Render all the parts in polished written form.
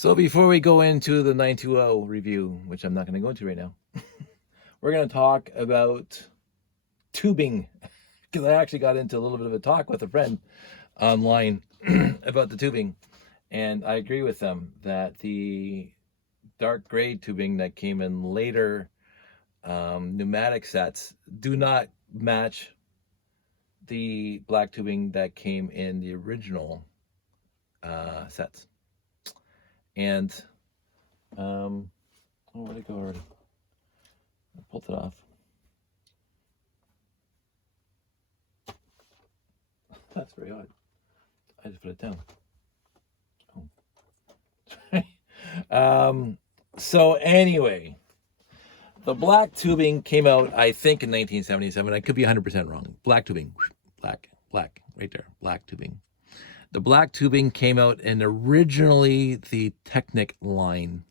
So before we go into the 920 review, which I'm not going to go into right now, we're going to talk about tubing, because I actually got into a little bit of a talk with a friend online about the tubing, and I agree with them that the dark gray tubing that came in later pneumatic sets do not match the black tubing that came in the original sets. And oh, where'd it go already? I pulled it off. That's very odd. I just put it down. Oh. So anyway, the black tubing came out, I think, in 1977. I could be 100% wrong. Black tubing, black, right there, black tubing. The black tubing came out in originally the Technic line,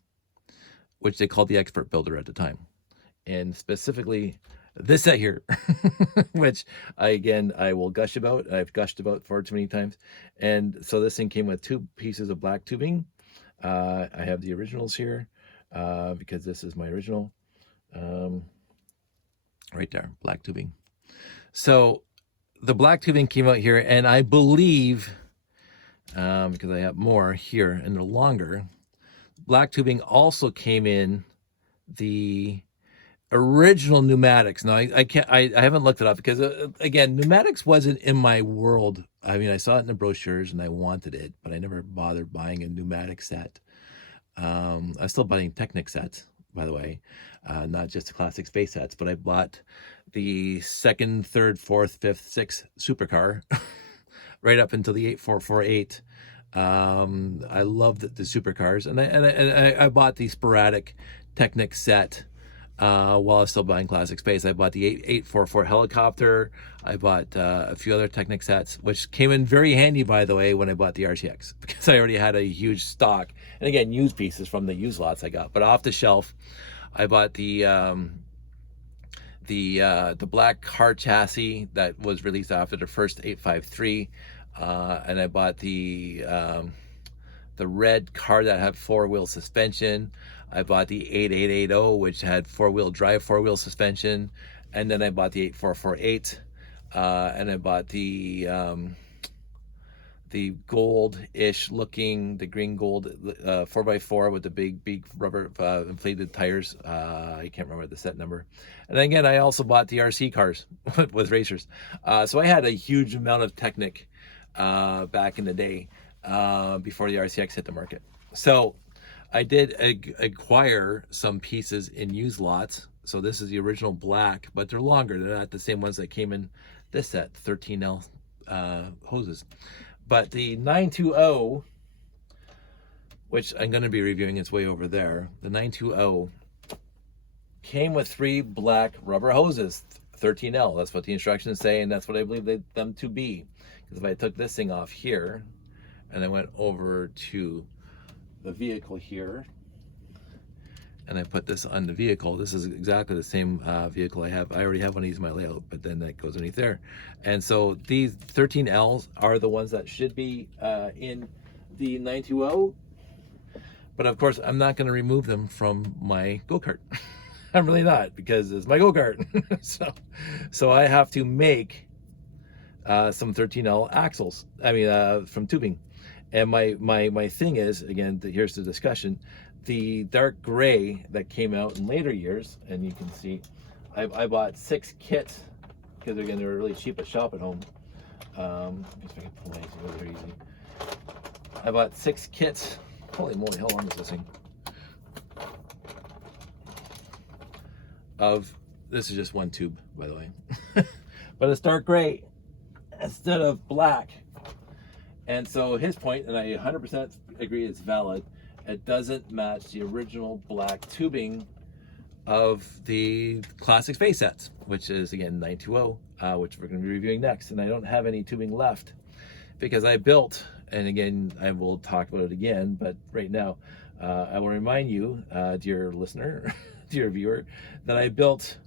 which they called the Expert Builder at the time. And specifically this set here, which I will gush about. I've gushed about far too many times. And so this thing came with two pieces of black tubing. I have the originals here because this is my original. Right there, black tubing. So the black tubing came out here, and I believe, because I have more here and they're longer, black tubing also came in the original pneumatics. Now I haven't looked it up because again, pneumatics wasn't in my world. I mean, I saw it in the brochures and I wanted it, but I never bothered buying a pneumatic set. I'm still buying Technic sets, by the way, not just the classic space sets, but I bought the second, third, fourth, fifth, sixth supercar right up until the 8448. I loved the supercars, and I bought the sporadic Technic set while I was still buying classic space. I bought the 844 helicopter. I bought a few other Technic sets, which came in very handy, by the way, when I bought the RTX, because I already had a huge stock. And again, used pieces from the used lots I got, but off the shelf, I bought the black car chassis that was released after the first 853, and I bought the red car that had four-wheel suspension. I bought the 8880, which had four-wheel drive, four-wheel suspension, and then I bought the 8448, and I bought the gold-ish looking, the green gold 4x4 with the big rubber inflated tires. I can't remember the set number. And again, I also bought the RC cars with racers. So I had a huge amount of Technic back in the day before the RCX hit the market. So I did acquire some pieces in used lots. So this is the original black, but they're longer. They're not the same ones that came in this set, 13L hoses. But the 920, which I'm going to be reviewing, it's way over there. The 920 came with 3 black rubber hoses, 13L. That's what the instructions say, and that's what I believe them to be. Because if I took this thing off here, and I went over to the vehicle here, and I put this on the vehicle, this is exactly the same vehicle I have. I already have one of these in my layout, but then that goes underneath there. And so these 13Ls are the ones that should be in the 920. But of course, I'm not going to remove them from my go-kart. I'm really not, because it's my go-kart. so I have to make some 13L axles, from tubing. And my thing is, again, here's the discussion, the dark gray that came out in later years, and you can see I bought 6 kits, because again, they were really cheap at Shop at Home. I guess I can pull these really easy. I bought 6 kits. Holy moly, how long is this thing? This is just one tube, by the way. But it's dark gray instead of black. And so his point, and I 100% agree it's valid, it doesn't match the original black tubing of the classic space sets, which is, again, 920, which we're going to be reviewing next. And I don't have any tubing left because I built, and again, I will talk about it again, but right now, I will remind you, dear listener, dear viewer, that I built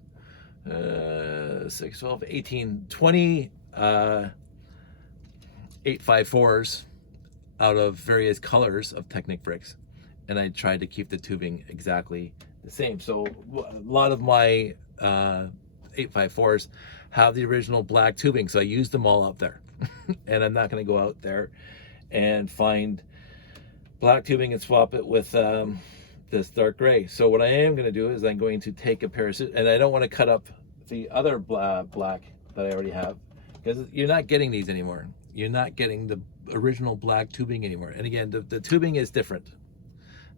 6, 12, 18, 20 854s out of various colors of Technic bricks. and I tried to keep the tubing exactly the same. So a lot of my 854s have the original black tubing, so I used them all up there. And I'm not going to go out there and find black tubing and swap it with this dark gray. So what I am going to do is I'm going to take a pair of scissors, and I don't want to cut up the other black that I already have, because you're not getting these anymore. You're not getting the original black tubing anymore. And again, the tubing is different.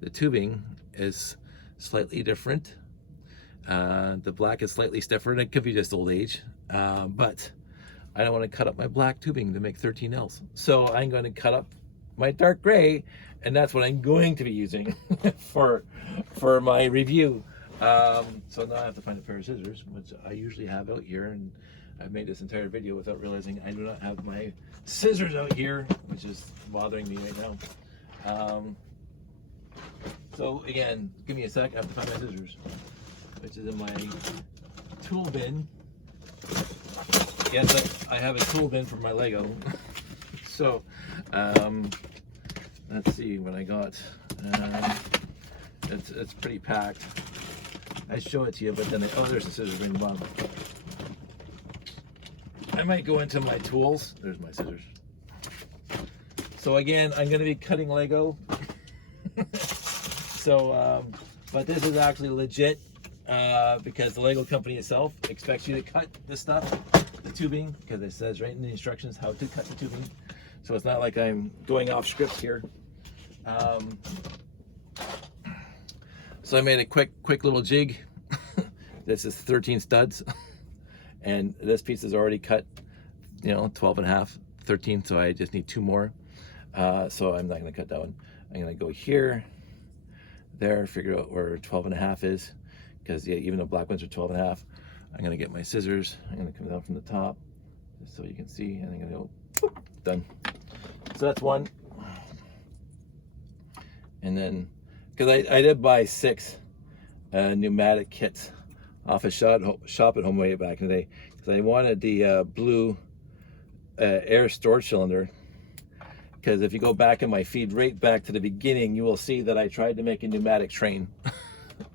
The tubing is slightly different. The black is slightly stiffer, and it could be just old age. But I don't want to cut up my black tubing to make 13Ls. So I'm going to cut up my dark gray, and that's what I'm going to be using for my review. So now I have to find a pair of scissors, which I usually have out here, and I've made this entire video without realizing I do not have my scissors out here, which is bothering me right now. So again, give me a sec, I have to find my scissors, which is in my tool bin. Yes, I have a tool bin for my Lego. So, let's see what I got. It's pretty packed. I show it to you, but then oh, there's the scissors right in the bottom. I might go into my tools. There's my scissors. So again, I'm going to be cutting Lego. So, but this is actually legit because the Lego company itself expects you to cut this stuff, the tubing, because it says right in the instructions how to cut the tubing. So it's not like I'm going off script here. So I made a quick little jig. This is 13 studs, and this piece is already cut, 12 and a half, 13. So I just need 2 more. So I'm not going to cut that one. I'm going to go here, there, figure out where 12 and a half is, because even though black ones are 12 and a half, I'm going to get my scissors. I'm going to come down from the top, just so you can see, and I'm going to go, whoop, done. So that's one. And then, because I did buy 6 pneumatic kits off a shop at home way back in the day, because I wanted the blue air storage cylinder. Because if you go back in my feed right back to the beginning, you will see that I tried to make a pneumatic train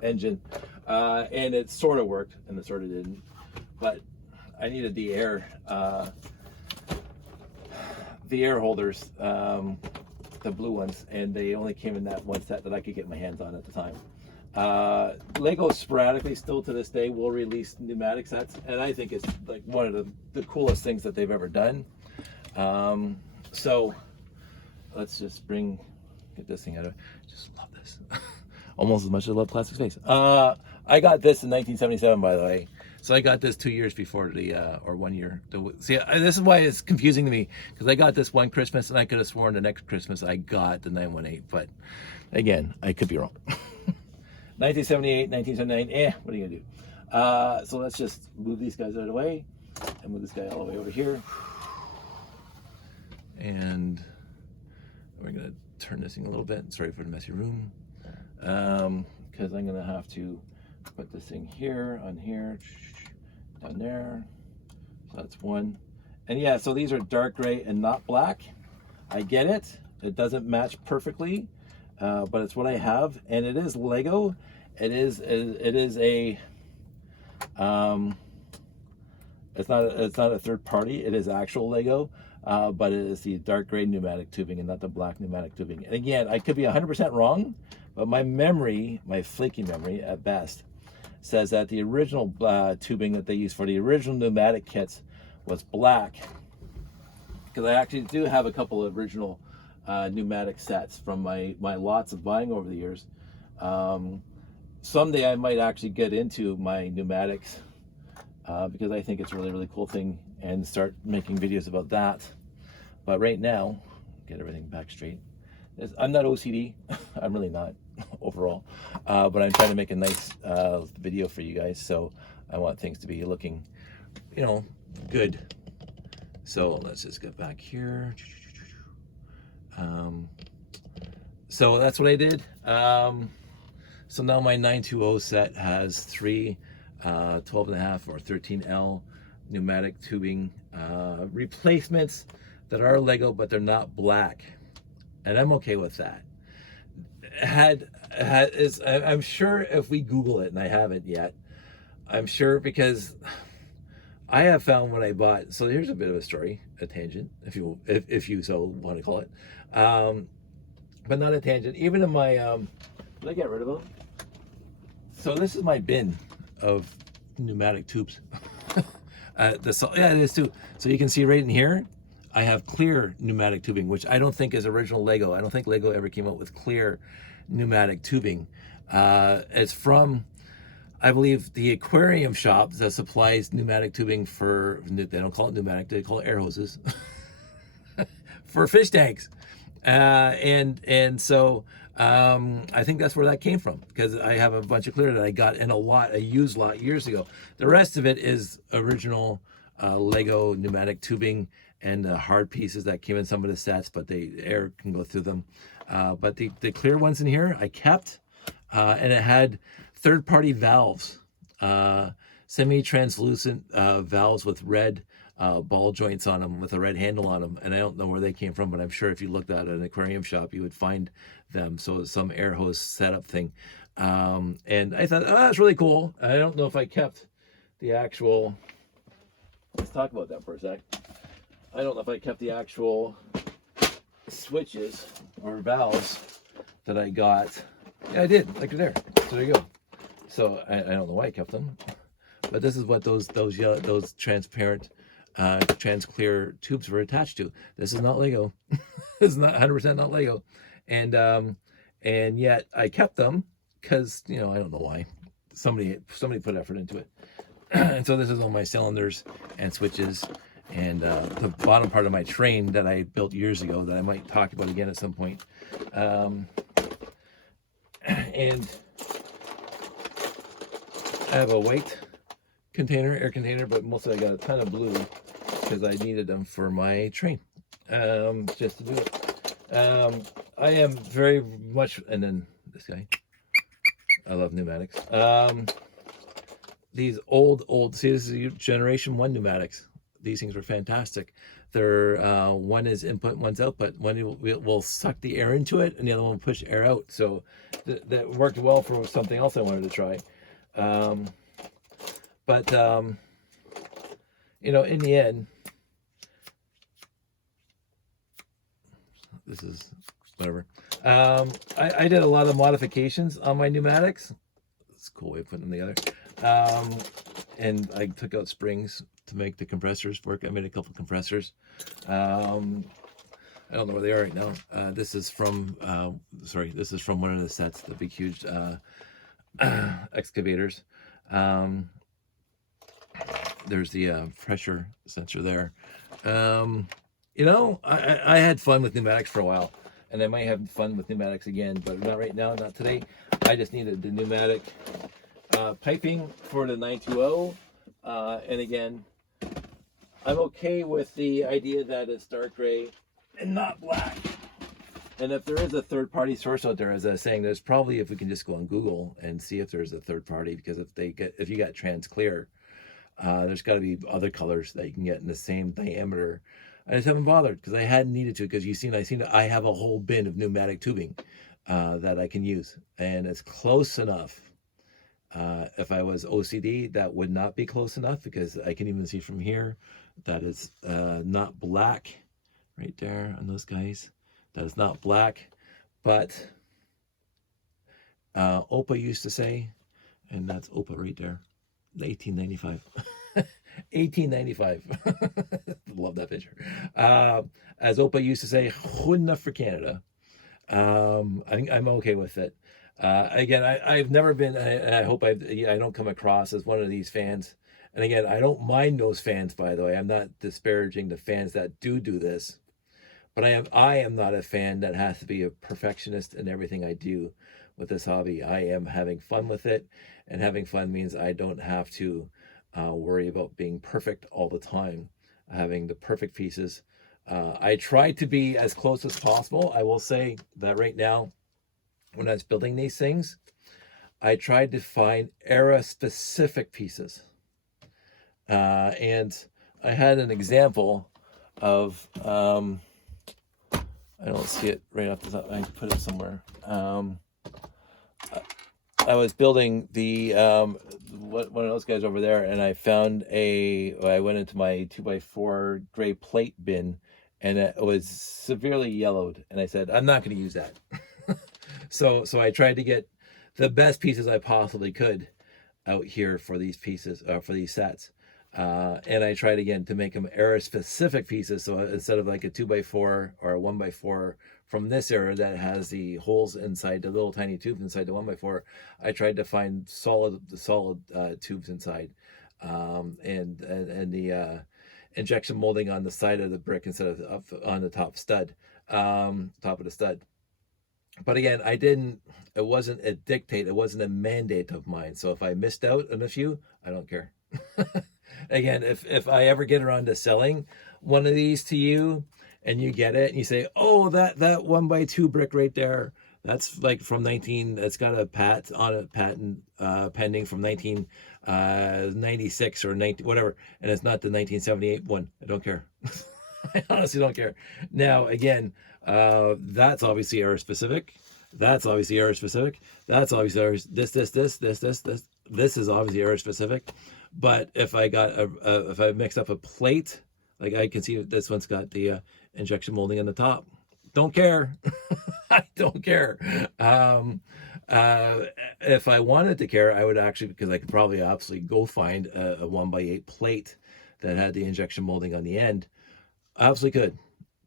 engine, and it sort of worked and it sort of didn't. But I needed the air holders, the blue ones, and they only came in that one set that I could get my hands on at the time. Lego sporadically, still to this day, will release pneumatic sets, and I think it's like one of the coolest things that they've ever done. So let's just get this thing out of it. Just love this. Almost as much as I love plastic space. I got this in 1977, by the way. So I got this 2 years before or 1 year. See, this is why it's confusing to me, because I got this one Christmas, and I could have sworn the next Christmas I got the 918, but again, I could be wrong. 1978, 1979, what are you gonna do? So let's just move these guys out of the way, and move this guy all the way over here. And we're gonna turn this thing a little bit. Sorry for the messy room. Because I'm gonna have to put this thing here, on here, down there. So that's one. And yeah, so these are dark gray and not black. I get it. It doesn't match perfectly, but it's what I have, and it is Lego. It is a it's not a third party. It is actual Lego, but it is the dark gray pneumatic tubing and not the black pneumatic tubing. And again, I could be 100% wrong, but my memory, my flaky memory at best, says that the original tubing that they used for the original pneumatic kits was black. Because I actually do have a couple of original pneumatic sets from my lots of buying over the years. Someday I might actually get into my pneumatics, because I think it's a really, really cool thing, and start making videos about that. But right now, get everything back straight. I'm not OCD. I'm really not overall, but I'm trying to make a nice video for you guys, so I want things to be looking, good. So let's just get back here. So that's what I did. So now my 920 set has 3 12 and a half or 13L pneumatic tubing replacements that are Lego, but they're not black, and I'm okay with that. I'm sure if we Google it, and I haven't yet, I'm sure, because I have found when I bought. So here's a bit of a story, a tangent, if you so want to call it, but not a tangent. Even in my did I get rid of them? So this is my bin of pneumatic tubes. Yeah, it is too. So you can see right in here, I have clear pneumatic tubing, which I don't think is original Lego. I don't think Lego ever came out with clear pneumatic tubing. It's from, I believe, the aquarium shop that supplies pneumatic tubing for, they don't call it pneumatic, they call it air hoses, for fish tanks. And so I think that's where that came from, because I have a bunch of clear that I got in a used lot years ago. The rest of it is original Lego pneumatic tubing and hard pieces that came in some of the sets, but the air can go through them. But the clear ones in here I kept, and it had third-party valves, semi-translucent valves with red ball joints on them, with a red handle on them, and I don't know where they came from, but I'm sure if you looked at an aquarium shop you would find them. So it's some air hose setup thing, and I thought, oh, that's really cool. I don't know if I kept the actual, let's talk about that for a sec. I don't know if I kept the actual switches or valves that I got. Yeah, I did. Like, there. So there you go. So I don't know why I kept them, but this is what those transparent, trans clear tubes were attached to. This is not Lego. This is not 100% not Lego, and yet I kept them because, I don't know why. Somebody put effort into it. And so this is all my cylinders and switches, and the bottom part of my train that I built years ago that I might talk about again at some point. And I have a white container, air container, but mostly I got a ton of blue because I needed them for my train, just to do it. I am very much, and then this guy, I love pneumatics. These old, see, this is generation 1 pneumatics. These things were fantastic. They're, one is input, one's output. One will suck the air into it, and the other one will push air out. So that worked well for something else I wanted to try. But in the end, this is whatever. I did a lot of modifications on my pneumatics. It's a cool way of putting them together. And I took out springs to make the compressors work. I made a couple compressors. I don't know where they are right now. This is from one of the sets, the big huge excavators. There's the pressure sensor there. I had fun with pneumatics for a while, and I might have fun with pneumatics again, but not right now, not today. I just needed the pneumatic piping for the 920, and again, I'm okay with the idea that it's dark gray and not black. And if there is a third-party source out there, as I was saying, there's probably, if we can just go on Google and see if there's a third party, because if you got trans clear, there's got to be other colors that you can get in the same diameter. I just haven't bothered because I hadn't needed to, because I have a whole bin of pneumatic tubing that I can use, and it's close enough. If I was OCD, that would not be close enough, because I can even see from here that it's not black right there on those guys. That is not black, but Opa used to say, and that's Opa right there, 1895. 1895. Love that picture. As Opa used to say, good enough for Canada. I think I'm okay with it. Again, I've never been, and I hope I don't come across as one of these fans. And again, I don't mind those fans, by the way. I'm not disparaging the fans that do this. But I am not a fan that has to be a perfectionist in everything I do with this hobby. I am having fun with it, and having fun means I don't have to worry about being perfect all the time, having the perfect pieces. I try to be as close as possible. I will say that right now, when I was building these things, I tried to find era-specific pieces. And I had an example of, I don't see it right off the top. I put it somewhere. I was building the one of those guys over there, and I found I went into my 2x4 gray plate bin, and it was severely yellowed, and I said, I'm not going to use that. So I tried to get the best pieces I possibly could out here for these pieces, for these sets. And I tried again to make them era specific pieces. So instead of like a 2x4 or a 1x4 from this era that has the holes inside, the little tiny tubes inside the 1x4, I tried to find solid tubes inside, and the injection molding on the side of the brick instead of up on the top stud, top of the stud. But again, it wasn't a dictate, it wasn't a mandate of mine. So if I missed out on a few, I don't care. Again, if I ever get around to selling one of these to you and you get it and you say, oh, that 1x2 brick right there, that's like from it's got a patent pending from 1996 or 19 whatever, and it's not the 1978 one, I don't care. I honestly don't care. Now again, that's obviously error specific. That's obviously error specific. That's obviously error. This is obviously error specific. But if I got if I mixed up a plate, like I can see this one's got the injection molding on the top. Don't care. I don't care. If I wanted to care, I would actually, because I could probably absolutely go find a 1x8 plate that had the injection molding on the end. I absolutely could.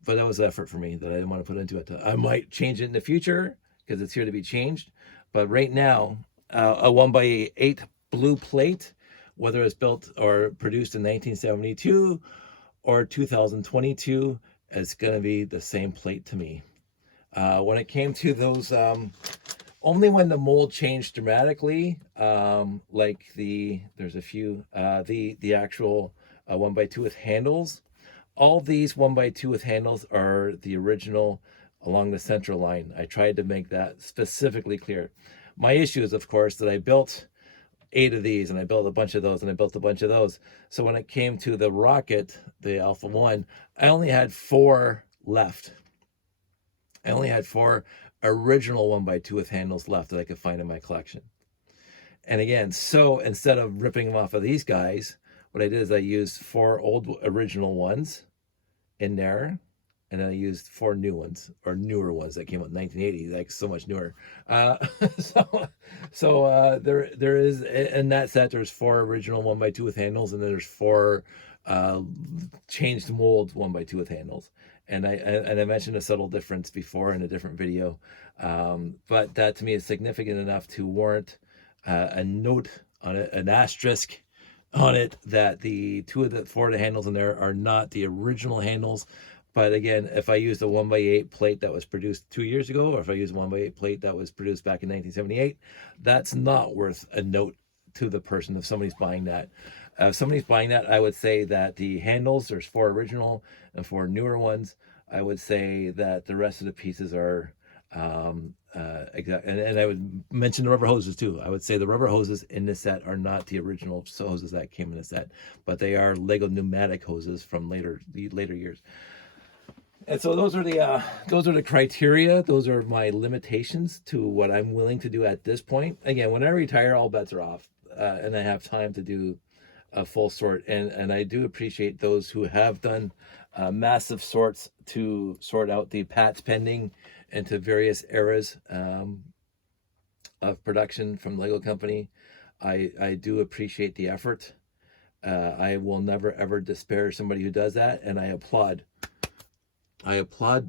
But that was effort for me that I didn't want to put into it. I might change it in the future because it's here to be changed. But right now, a 1x8 blue plate, whether it's built or produced in 1972 or 2022, it's going to be the same plate to me. When it came to those, only when the mold changed dramatically, like there's a few, the actual 1x2 with handles. All these 1x2 with handles are the original along the central line. I tried to make that specifically clear. My issue is, of course, that I built 8 of these and I built a bunch of those and I built a bunch of those. So when it came to the Rocket, the Alpha 1, I only had 4 left. I only had 4 original 1x2 with handles left that I could find in my collection. And again, so instead of ripping them off of these guys, what I did is I used 4 old original ones in there, and then I used 4 new ones, or newer ones that came out in 1980, like so much newer. There is, in that set, there's 4 original 1x2 with handles, and then there's 4 changed mold 1x2 with handles. And I mentioned a subtle difference before in a different video, but that to me is significant enough to warrant a note on it, an asterisk on it, that the 4 of the handles in there are not the original handles. But again, if I used a 1x8 plate that was produced 2 years ago, or if I used a 1x8 plate that was produced back in 1978, that's not worth a note to the person if somebody's buying that. If somebody's buying that, I would say that the handles, there's 4 original and 4 newer ones. I would say that the rest of the pieces are exact. And I would mention the rubber hoses too. I would say the rubber hoses in this set are not the original hoses that came in the set, but they are Lego pneumatic hoses from later years. And so those are the criteria. Those are my limitations to what I'm willing to do at this point. Again, when I retire, all bets are off, and I have time to do a full sort. And I do appreciate those who have done massive sorts to sort out the patents pending into various eras of production from Lego Company. I do appreciate the effort. I will never ever disparage somebody who does that, and I applaud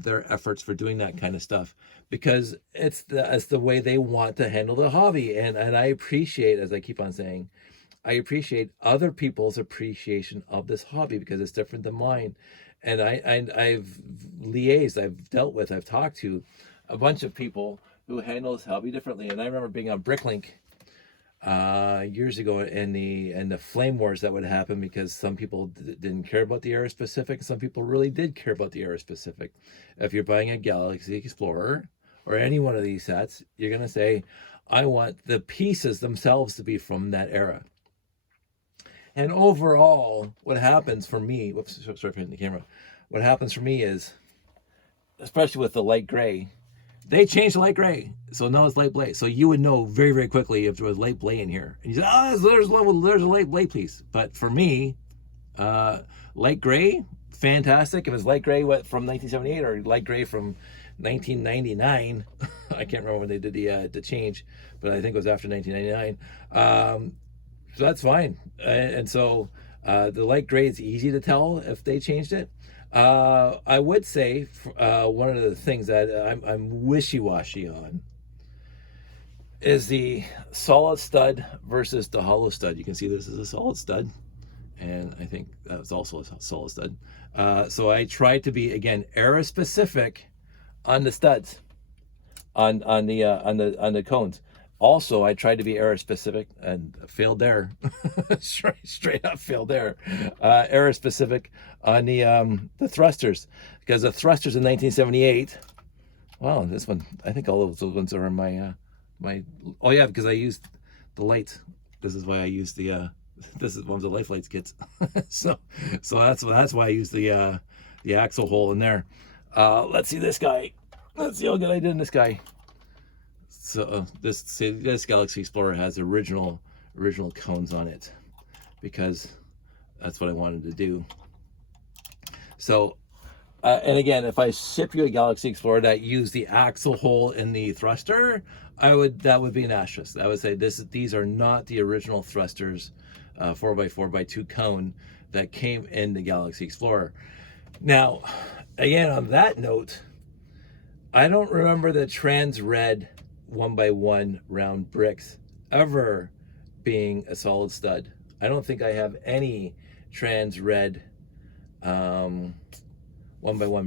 their efforts for doing that kind of stuff, because it's the way they want to handle the hobby. And I appreciate, as I keep on saying, I appreciate other people's appreciation of this hobby, because it's different than mine. And I've liaised, I've talked to a bunch of people who handle this hobby differently. And I remember being on Bricklink years ago, in the flame wars that would happen, because some people didn't care about the era specific, some people really did care about the era specific. If you're buying a Galaxy Explorer or any one of these sets, you're going to say, I want the pieces themselves to be from that era. And overall, what happens for me, whoops, sorry for hitting the camera. What happens for me is especially with the light gray. They changed to light gray, so now it's light blay. So you would know very, very quickly if there was light blay in here. And you say, "Oh, there's a light blay piece." But for me, light gray, fantastic. If it's light gray from 1978 or light gray from 1999, I can't remember when they did the change, but I think it was after 1999. So that's fine. And so the light gray is easy to tell if they changed it. I would say one of the things that I'm wishy-washy on is the solid stud versus the hollow stud. You can see this is a solid stud, and I think that was also a solid stud. So I tried to be, again, era specific on the studs, on the cones. Also, I tried to be era specific and failed there. straight up failed there. Era specific on the thrusters, because the thrusters in 1978. Wow, this one, I think all those ones are in my Oh yeah, because I used the lights. This is why I used the this is one of the life lights kits. so that's why I used the axle hole in there. Let's see this guy. Let's see how good I did in this guy. So this Galaxy Explorer has original cones on it, because that's what I wanted to do. So and again, if I ship you a Galaxy Explorer that used the axle hole in the thruster, that would be an asterisk. I would say these are not the original thrusters, 4x4x2 cone that came in the Galaxy Explorer. Now, again, on that note, I don't remember the trans red 1x1 round bricks ever being a solid stud. I don't think I have any trans red 1x1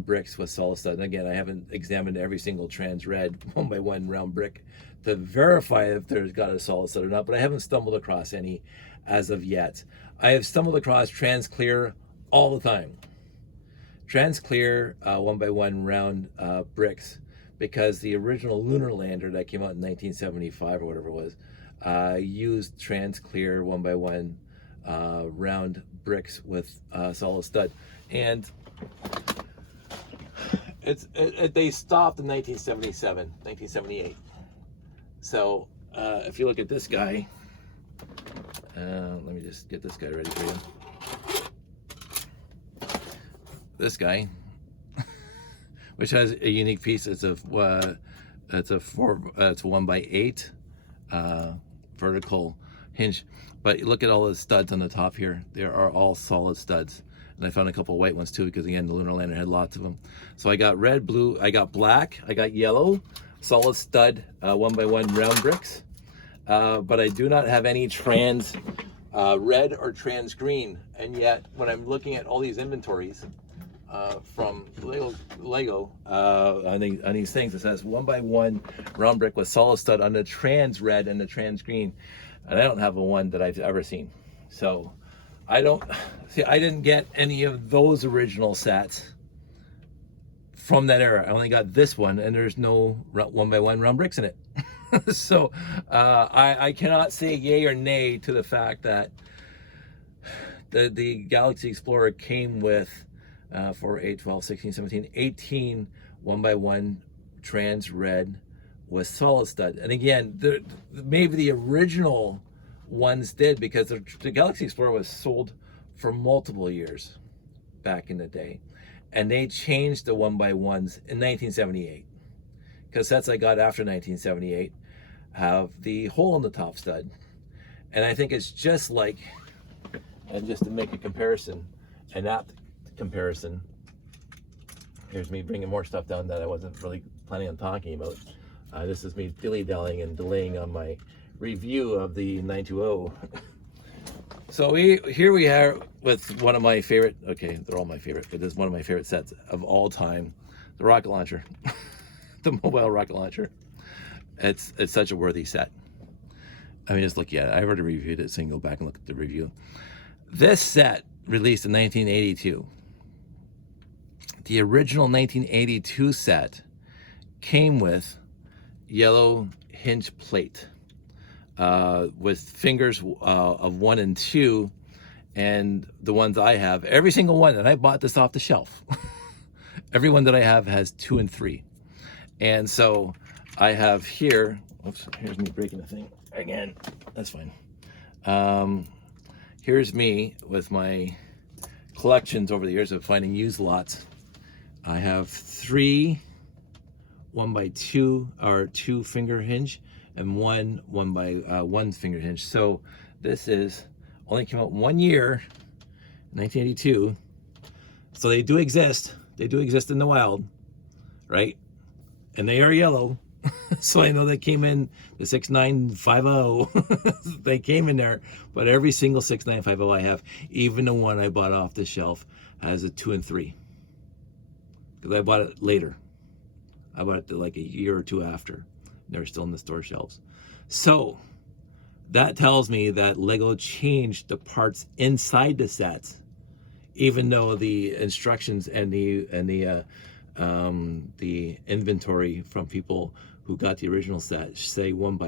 bricks with solid stud. And again, I haven't examined every single trans red 1x1 round brick to verify if there's got a solid stud or not, but I haven't stumbled across any as of yet. I have stumbled across trans clear all the time. Trans clear 1x1 round bricks, because the original lunar lander that came out in 1975 or whatever it was used trans clear 1x1 round bricks with solid stud. And they stopped in 1977, 1978. So if you look at this guy, let me just get this guy ready for you. This guy, which has a unique piece. It's a 1x8 vertical hinge. But look at all the studs on the top here. They are all solid studs. And I found a couple of white ones too, because again, the lunar lander had lots of them. So I got red, blue, I got black, I got yellow, solid stud 1x1 round bricks. But I do not have any trans red or trans green. And yet, when I'm looking at all these inventories from Lego on these things, it says 1x1 round brick with solid stud on the trans red and the trans green. And I don't have a one that I've ever seen. So I didn't get any of those original sets from that era. I only got this one, and there's no 1x1 round bricks in it. So I cannot say yay or nay to the fact that the Galaxy Explorer came with 4, 8, 12, 16, 17, 18 1x1 trans red with solid stud. And again, maybe the original ones did, because the Galaxy Explorer was sold for multiple years back in the day, and they changed the 1x1s in 1978, because sets I got after 1978 have the hole in the top stud. And I think it's just like, and just to make a comparison, an apt comparison, here's me bringing more stuff down that I wasn't really planning on talking about. This is me dilly-dallying and delaying on my review of the 920. So here we are with one of my favorite, okay, they're all my favorite, but this is one of my favorite sets of all time, the rocket launcher. The mobile rocket launcher. It's such a worthy set. I mean, just look at it. I already reviewed it, so you can go back and look at the review. This set, released in 1982. The original 1982 set came with yellow hinge plate with fingers of 1 and 2, and the ones I have, every single one, and I bought this off the shelf. every one that I have has 2 and 3. And so I have here, oops, here's me breaking the thing again. That's fine. Here's me with my collections over the years of finding used lots. I have 3 1x2 or 2 finger hinge and 1 1x1 finger hinge. So this is only came out 1 year, 1982. So they do exist. They do exist in the wild, right? And they are yellow. So I know they came in the 6950. They came in there, but every single 6950 I have, even the one I bought off the shelf, has a 2 and 3. Because I bought it later. I bought it like a year or 2 after. They're still in the store shelves. So that tells me that Lego changed the parts inside the sets, even though the instructions and the inventory from people who got the original set say one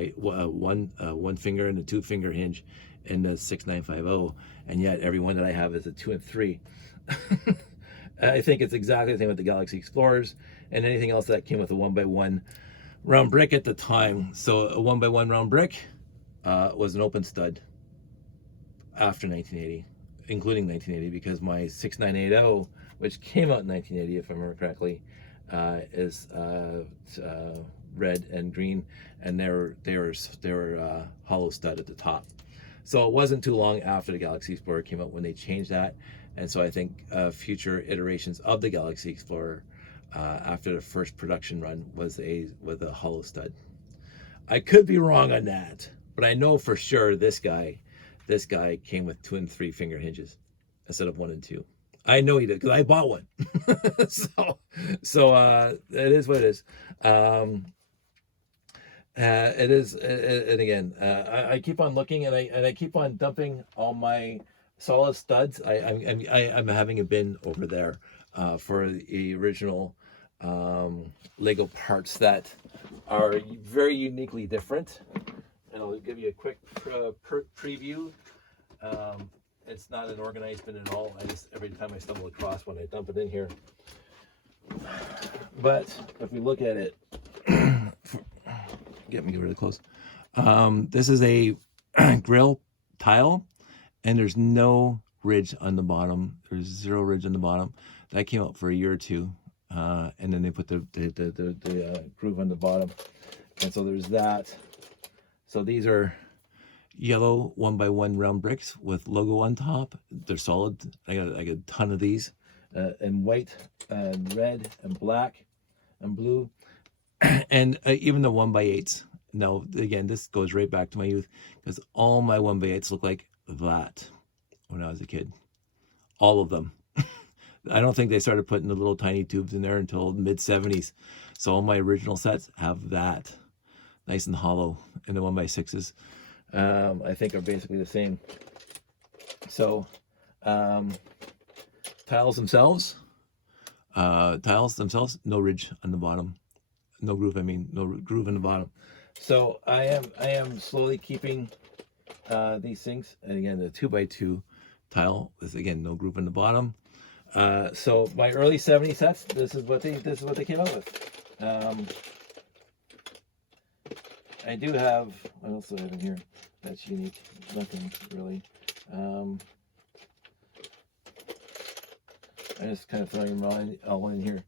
finger and a 2 finger hinge in the 6950, and yet every one that I have is a 2 and 3. I think it's exactly the same with the Galaxy Explorers and anything else that came with a 1x1 round brick at the time. So a 1x1 round brick was an open stud after 1980, including 1980, because my 6980, which came out in 1980, if I remember correctly, is red and green, and they were hollow stud at the top. So it wasn't too long after the Galaxy Explorer came out when they changed that, and so I think future iterations of the Galaxy Explorer after the first production run was a hollow stud. I could be wrong on that, but I know for sure this guy came with 2 and 3 finger hinges instead of 1 and 2. I know he did because I bought one. so it is what it is. It is, and again, I keep on looking, and I keep on dumping all my solid studs. I'm having a bin over there for the original Lego parts that are very uniquely different. And I'll give you a quick preview. It's not an organized bin at all. I just, every time I stumble across one, I dump it in here. But if we look at it, get me really close. This is a grill tile, and there's no ridge on the bottom. There's 0 ridge on the bottom. That came out for a year or 2, and then they put the groove on the bottom, and so there's that. So these are yellow 1x1 round bricks with logo on top. They're solid. I got a ton of these, and white and red and black and blue, and even the 1x8s. Now again, this goes right back to my youth, because all my 1x8s look like that when I was a kid. All of them. I don't think they started putting the little tiny tubes in there until mid-70s. So all my original sets have that, nice and hollow, and the 1x6s I think are basically the same. So tiles themselves, no ridge on the bottom, no groove. I mean, no groove in the bottom. So I am slowly keeping these things, and again, the 2x2 tile with, again, no groove in the bottom. So my early 70 sets, this is what they came out with. I do have, what else do I have in here that's unique? Nothing really. I'm just kind of throwing them all in here.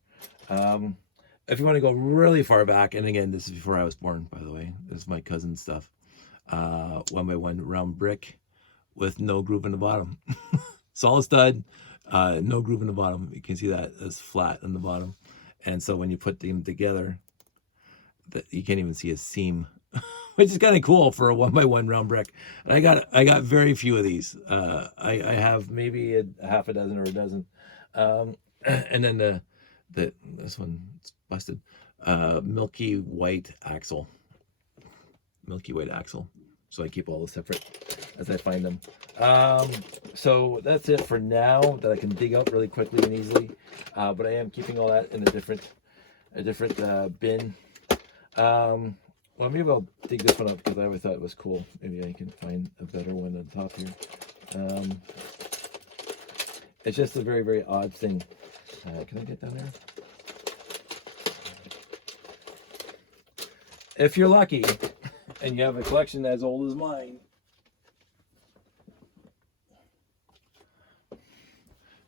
If you want to go really far back, and again, this is before I was born, by the way. This is my cousin's stuff. 1x1 round brick with no groove in the bottom. Solid stud, no groove in the bottom. You can see that it's flat on the bottom. And so when you put them together, you can't even see a seam, which is kind of cool for a 1x1 round brick. And I got very few of these. I have maybe a half a dozen or a dozen. And then this one's busted. Milky white axle. So I keep all those separate as I find them. So that's it for now that I can dig out really quickly and easily. But I am keeping all that in a different bin. Well, maybe I'll dig this one up because I always thought it was cool. Maybe I can find a better one on top here. It's just a very, very odd thing. Can I get down there? if you're lucky and you have a collection as old as mine,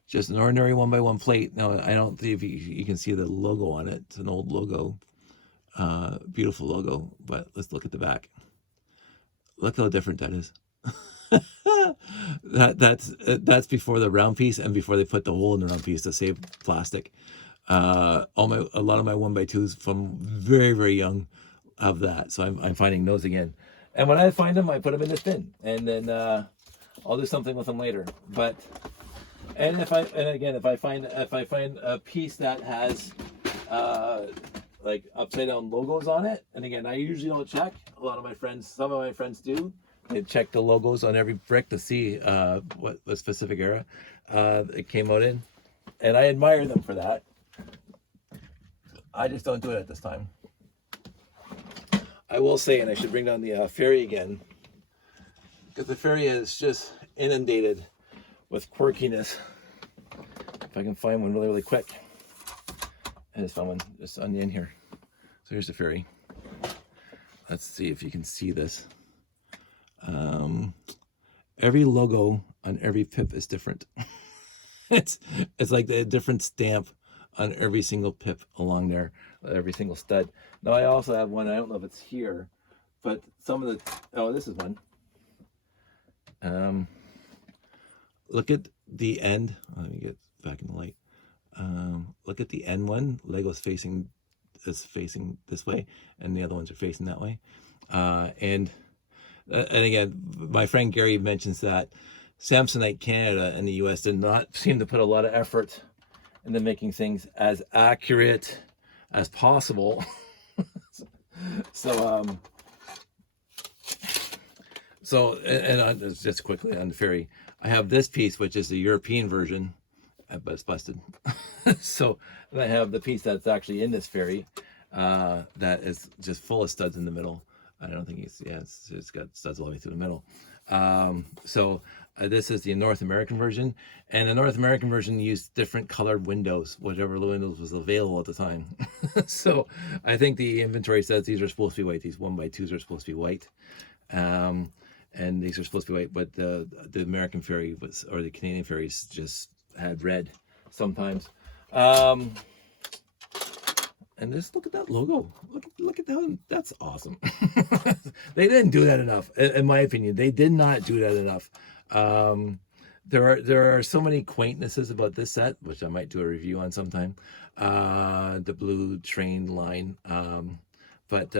just an ordinary 1x1 plate. Now, I don't think if you can see the logo on it. It's an old logo, beautiful logo, but let's look at the back. Look how different that is. That's before the round piece and before they put the hole in the round piece to save plastic. A lot of my 1x2s from very, very young have that, so I'm finding those again. And when I find them, I put them in this bin, and then I'll do something with them later. But if I find a piece that has like upside down logos on it, and again, I usually don't check. A lot of my friends, some of my friends do. They check the logos on every brick to see what specific era it came out in, and I admire them for that. I just don't do it at this time. I will say, and I should bring down the ferry again, because the ferry is just inundated with quirkiness. If I can find one really, really quick. I just found one just on the end here. So here's the ferry. Let's see if you can see this. Every logo on every pip is different. it's like a different stamp on every single pip along there, every single stud. Now I also have one, I don't know if it's here, but some of the, oh, this is one. Look at the end. Let me get back in the light. Look at the end one. Lego's facing this way, and the other ones are facing that way. And again, my friend Gary mentions that Samsonite Canada and the US did not seem to put a lot of effort into making things as accurate as possible. So just quickly on the ferry, I have this piece, which is the European version, but it's busted. So then I have the piece that's actually in this ferry, that is just full of studs in the middle. I don't think it's got studs all the way through the middle. This is the North American version, and the North American version used different colored windows, whatever windows was available at the time. So I think the inventory says these are supposed to be white. These 1x2s are supposed to be white. And these are supposed to be white, but the American ferry was, or the Canadian ferries just had red sometimes. And just look at that logo. Look at that. That's awesome. They didn't do that enough, in my opinion. They did not do that enough. There are so many quaintnesses about this set, which I might do a review on sometime. The blue train line. But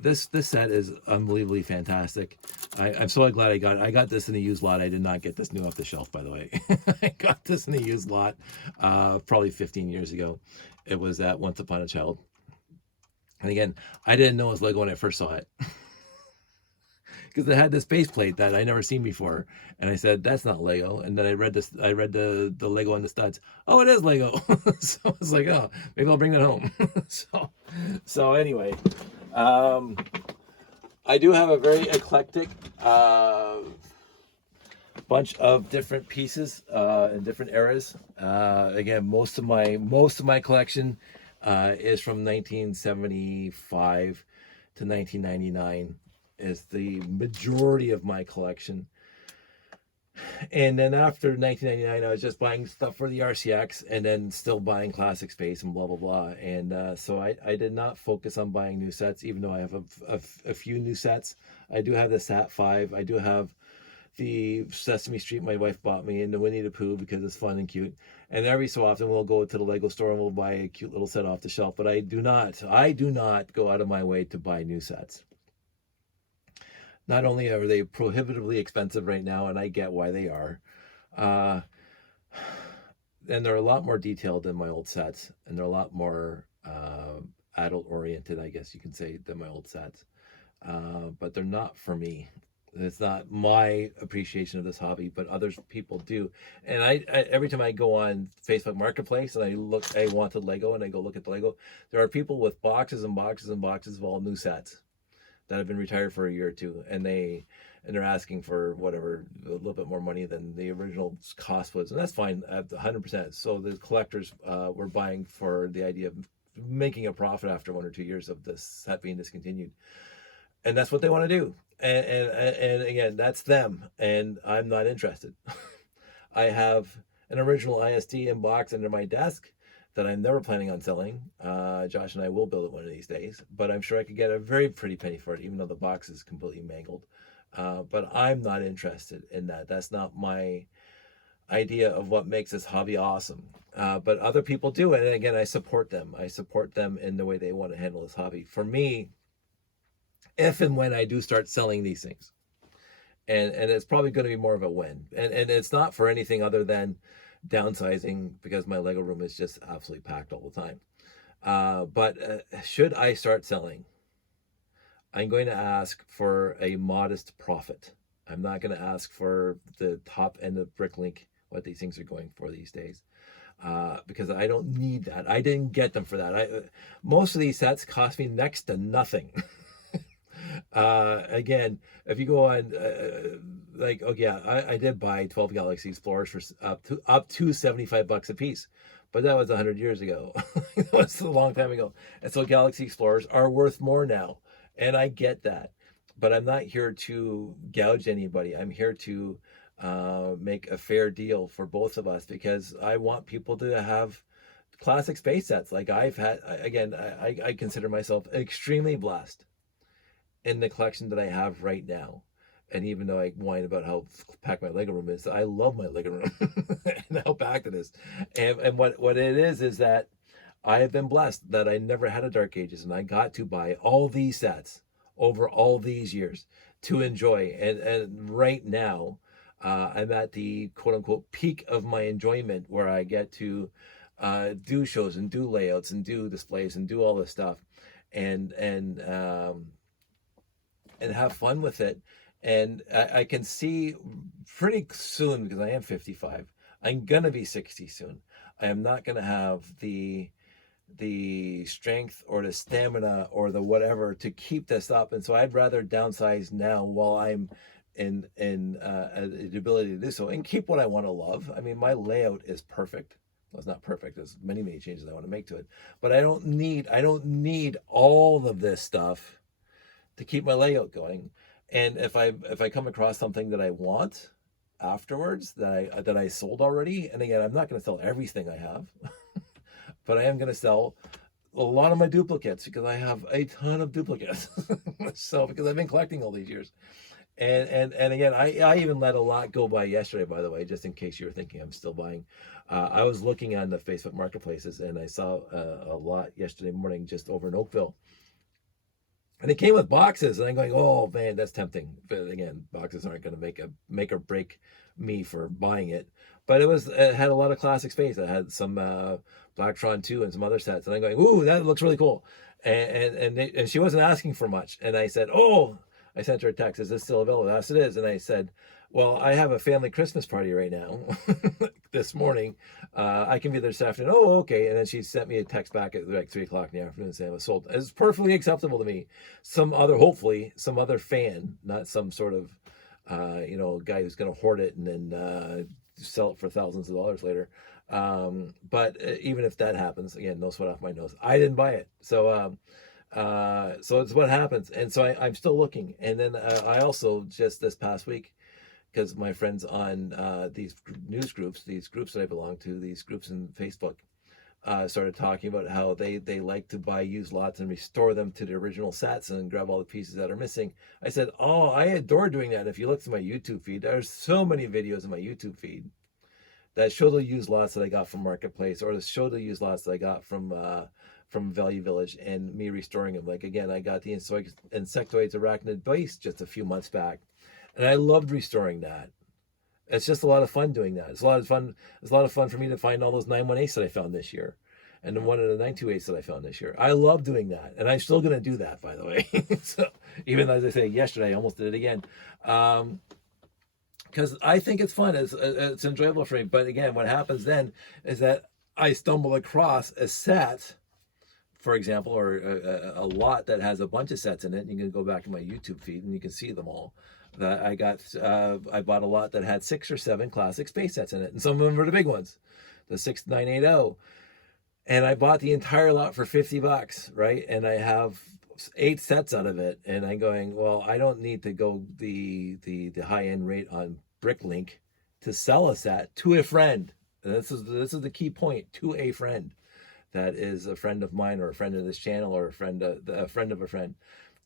this set is unbelievably fantastic. I'm so glad I got this in a used lot. I did not get this new off the shelf, by the way. I got this in a used lot probably 15 years ago. It was at Once Upon a Child. And again, I didn't know it was Lego when I first saw it. Because it had this base plate that I never seen before. And I said, that's not Lego. And then I read the Lego on the studs. Oh, it is Lego. So I was like, oh, maybe I'll bring that home. So anyway, I do have a very eclectic bunch of different pieces in different eras. Again, most of my collection is from 1975 to 1999 is the majority of my collection. And then after 1999, I was just buying stuff for the RCX and then still buying Classic Space and blah, blah, blah. And so I did not focus on buying new sets, even though I have a few new sets. I do have the Sat 5. I do have the Sesame Street my wife bought me, and the Winnie the Pooh because it's fun and cute. And every so often we'll go to the Lego store and we'll buy a cute little set off the shelf. But I do not go out of my way to buy new sets. Not only are they prohibitively expensive right now, and I get why they are, and they're a lot more detailed than my old sets, and they're a lot more adult-oriented, I guess you can say, than my old sets. But they're not for me. It's not my appreciation of this hobby, but other people do. And I every time I go on Facebook Marketplace and I wanted Lego, and I go look at the Lego, there are people with boxes and boxes and boxes of all new sets that have been retired for a year or two, and they're asking for whatever, a little bit more money than the original cost was, and that's fine at 100%. So the collectors were buying for the idea of making a profit after 1 or 2 years of this set being discontinued. And that's what they want to do. And again, that's them, and I'm not interested. I have an original ISD in box under my desk that I'm never planning on selling. Josh and I will build it one of these days, but I'm sure I could get a very pretty penny for it, even though the box is completely mangled. But I'm not interested in that. That's not my idea of what makes this hobby awesome. But other people do it, and again, I support them. I support them in the way they want to handle this hobby. For me, if and when I do start selling these things, and it's probably going to be more of a when, and it's not for anything other than downsizing, because my Lego room is just absolutely packed all the time. But should I start selling, I'm going to ask for a modest profit. I'm not going to ask for the top end of Bricklink, what these things are going for these days, because I don't need that. I didn't get them for that. Most of these sets cost me next to nothing. Again, if you go on, like, oh yeah, I did buy 12 Galaxy Explorers for up to $75 a piece, but that was 100 years ago. That was a long time ago. And so Galaxy Explorers are worth more now, and I get that, but I'm not here to gouge anybody. I'm here to make a fair deal for both of us, because I want people to have classic space sets like I've had. Again, I consider myself extremely blessed in the collection that I have right now. And even though I whine about how packed my Lego room is, I love my Lego room and how packed it is. And what it is that I have been blessed that I never had a Dark Ages, and I got to buy all these sets over all these years to enjoy. And right now, I'm at the quote unquote peak of my enjoyment, where I get to do shows and do layouts and do displays and do all this stuff, and have fun with it. And I can see pretty soon, because I am 55, I'm gonna be 60 soon. I am not gonna have the strength or the stamina or the whatever to keep this up, and so I'd rather downsize now while I'm in the ability to do so, and keep what I want to love. I mean, my layout is perfect. Well, it's not perfect. There's many changes I want to make to it, but I don't need all of this stuff to keep my layout going. And if I come across something that I want afterwards, that I sold already, and again, I'm not going to sell everything I have, but I am going to sell a lot of my duplicates, because I have a ton of duplicates. So, because I've been collecting all these years, and again, I even let a lot go by yesterday, by the way, just in case you were thinking I'm still buying. I was looking on the Facebook marketplaces, and I saw a lot yesterday morning just over in Oakville. And it came with boxes, and I'm going, oh man, that's tempting. But again, boxes aren't going to make or break me for buying it. But it had a lot of classic space. It had some Blacktron 2 and some other sets, and I'm going, ooh, that looks really cool. And she wasn't asking for much, and I said, oh, I sent her a text, is this still available? Yes, it is. And I said, well, I have a family Christmas party right now this morning. I can be there this afternoon. Oh, okay. And then she sent me a text back at like 3 o'clock in the afternoon saying it was sold. It's perfectly acceptable to me. Hopefully some other fan, not some sort of, guy who's going to hoard it and then sell it for thousands of dollars later. But even if that happens, again, no sweat off my nose. I didn't buy it. So it's what happens. And so I'm still looking. And then I also, just this past week, because my friends on these news groups, these groups that I belong to, these groups in Facebook, started talking about how they like to buy used lots and restore them to the original sets and grab all the pieces that are missing. I said, oh, I adore doing that. If you look to my YouTube feed, there's so many videos in my YouTube feed that show the used lots that I got from Marketplace, or show the used lots that I got from Value Village, and me restoring them. Like, again, I got the Insectoids Arachnid base just a few months back, and I loved restoring that. It's just a lot of fun doing that. It's a lot of fun. It's a lot of fun for me to find all those 918s that I found this year, and then one of the 928s that I found this year. I love doing that, and I'm still going to do that, by the way. So, even as I say, yesterday I almost did it again, because I think it's fun. It's enjoyable for me. But again, what happens then is that I stumble across a set, for example, or a lot that has a bunch of sets in it. And you can go back to my YouTube feed and you can see them all. That I bought a lot that had 6 or 7 classic space sets in it, and some of them were the big ones, the 6980. And I bought the entire lot for $50, right? And I have 8 sets out of it. And I'm going, well, I don't need to go the high end rate on Bricklink to sell a set to a friend. And this is the key point, to a friend that is a friend of mine or a friend of this channel or a friend of a friend.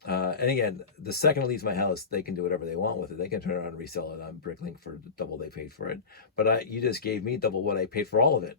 And again, the second it leaves my house, they can do whatever they want with it. They can turn around and resell it on Bricklink for double they paid for it. But you just gave me double what I paid for all of it.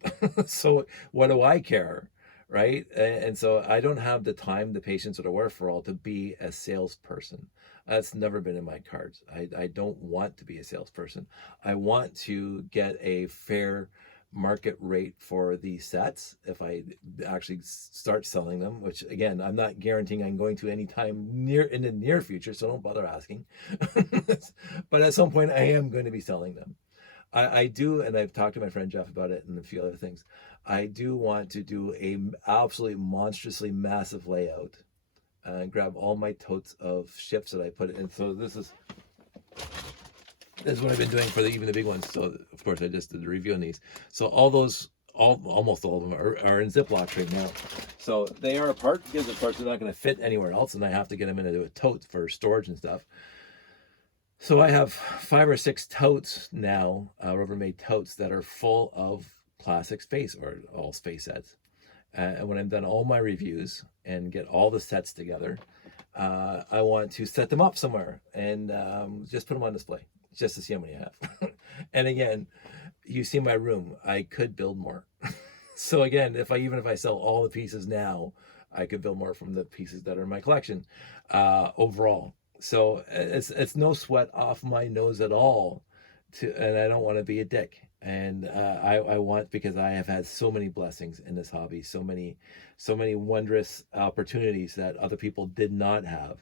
So what do I care, right? And so I don't have the time, the patience, or the wherewithal to be a salesperson. That's never been in my cards. I don't want to be a salesperson. I want to get a fair market rate for these sets if I actually start selling them, which again, I'm not guaranteeing I'm going to anytime in the near future, so don't bother asking. But at some point I am going to be selling them. I do, and I've talked to my friend Jeff about it and a few other things. I do want to do a absolutely monstrously massive layout and grab all my totes of ships that I put in. So this is what I've been doing for even the big ones. So of course I just did a review on these. So almost all of them are in Ziplocs right now. So they are apart because of course they're not going to fit anywhere else, and I have to get them into a tote for storage and stuff. So I have 5 or 6 totes now, Rubbermaid totes that are full of classic space or all space sets. And when I'm done all my reviews and get all the sets together, I want to set them up somewhere and just put them on display just to see how many I have. And again, you see my room, I could build more. So again, even if I sell all the pieces now, I could build more from the pieces that are in my collection overall. So it's no sweat off my nose at all, and I don't want to be a dick. And I want, because I have had so many blessings in this hobby, so many wondrous opportunities that other people did not have.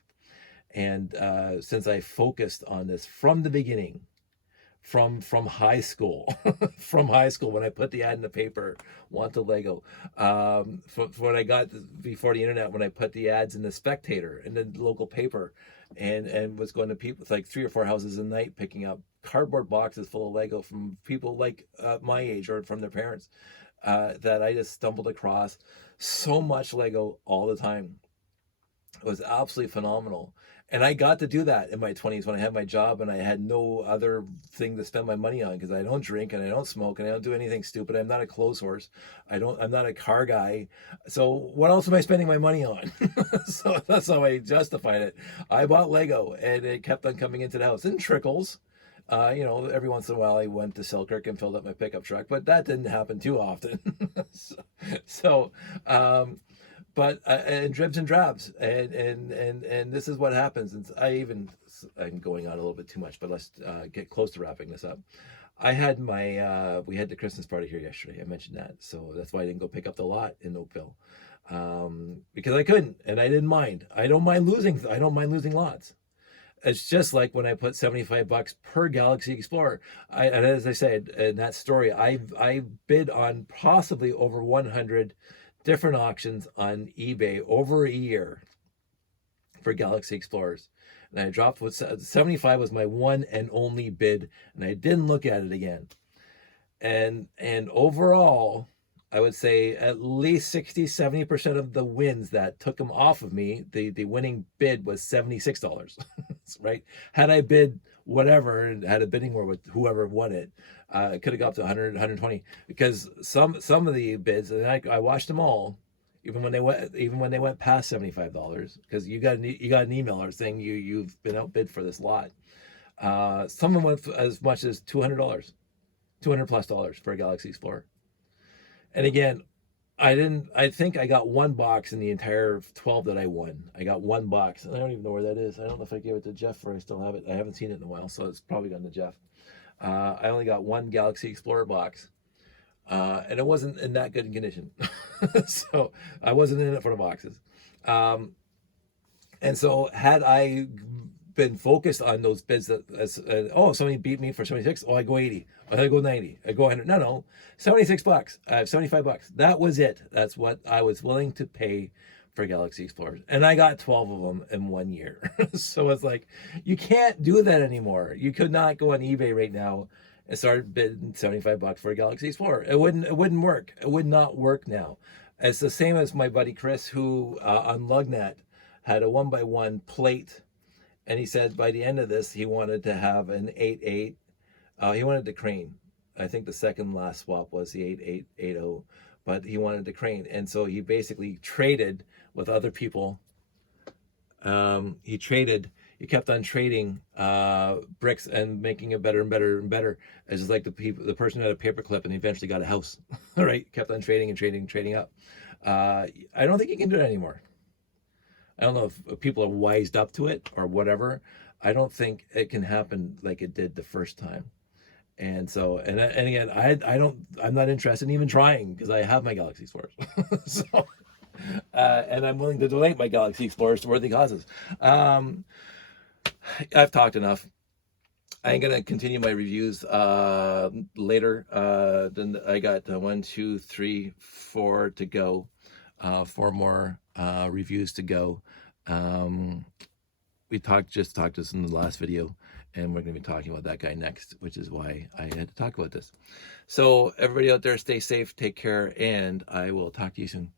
And since I focused on this from the beginning, from high school, from high school, when I put the ad in the paper, want the Lego, for what I got before the internet, when I put the ads in the Spectator, in the local paper, and was going to people like 3 or 4 houses a night, picking up cardboard boxes full of Lego from people like my age or from their parents, that I just stumbled across so much Lego all the time. It was absolutely phenomenal. And I got to do that in my 20s when I had my job and I had no other thing to spend my money on, because I don't drink and I don't smoke and I don't do anything stupid. I'm not a clothes horse. I'm not a car guy. So what else am I spending my money on? So that's how I justified it. I bought Lego and it kept on coming into the house in trickles. Every once in a while I went to Selkirk and filled up my pickup truck, but that didn't happen too often. But and dribs and drabs, and this is what happens. And I'm going on a little bit too much, but let's get close to wrapping this up. I had we had the Christmas party here yesterday. I mentioned that, so that's why I didn't go pick up the lot in Oakville, because I couldn't, and I didn't mind. I don't mind losing lots. It's just like when I put $75 per Galaxy Explorer. And as I said in that story, I bid on possibly over 100 different auctions on eBay over a year for Galaxy Explorers. And I dropped 75 was my one and only bid, and I didn't look at it again. And overall, I would say at least 60-70% of the wins that took them off of me, the winning bid was $76, right? Had I bid whatever and had a bidding war with whoever won it, it could have got up to 100, 120, because some of the bids, and I watched them all, even when they went past $75, because you got an email saying you've been outbid for this lot. Some of them went as much as $200 plus for a Galaxy Explorer. And again, I think I got 1 box in the entire 12 that I won. I got 1 box, and I don't even know where that is. I don't know if I gave it to Jeff or I still have it. I haven't seen it in a while, so it's probably gone to Jeff. I only got 1 Galaxy Explorer box, and it wasn't in that good condition. So I wasn't in it for the boxes. And so had I been focused on those bids that somebody beat me for 76, I go 80, I go 90, I go 100. No, $76. I have $75. That was it. That's what I was willing to pay for Galaxy Explorers, and I got 12 of them in 1 year. So it's like, you can't do that anymore. You could not go on eBay right now and start bidding $75 for a Galaxy Explorer. It wouldn't work. It would not work now. It's the same as my buddy Chris, who on Lugnet had a 1x1 plate, and he said by the end of this he wanted to have an 8.8. He wanted the crane. I think the second last swap was the 8880, but he wanted the crane, and so he basically traded with other people. He kept on trading bricks and making it better and better and better. It's just like the person had a paperclip and he eventually got a house. Right? Kept on trading and trading up. I don't think you can do it anymore. I don't know if people are wised up to it or whatever. I don't think it can happen like it did the first time. And so, and again, I'm not interested in even trying because I have my Galaxy Explorers. So, and I'm willing to donate my Galaxy Explorers to worthy causes. I've talked enough. I'm gonna continue my reviews later. Then I got 1, 2, 3, 4 to go. 4 more reviews to go. We just talked this in the last video, and we're gonna be talking about that guy next, which is why I had to talk about this. So everybody out there, stay safe, take care, and I will talk to you soon.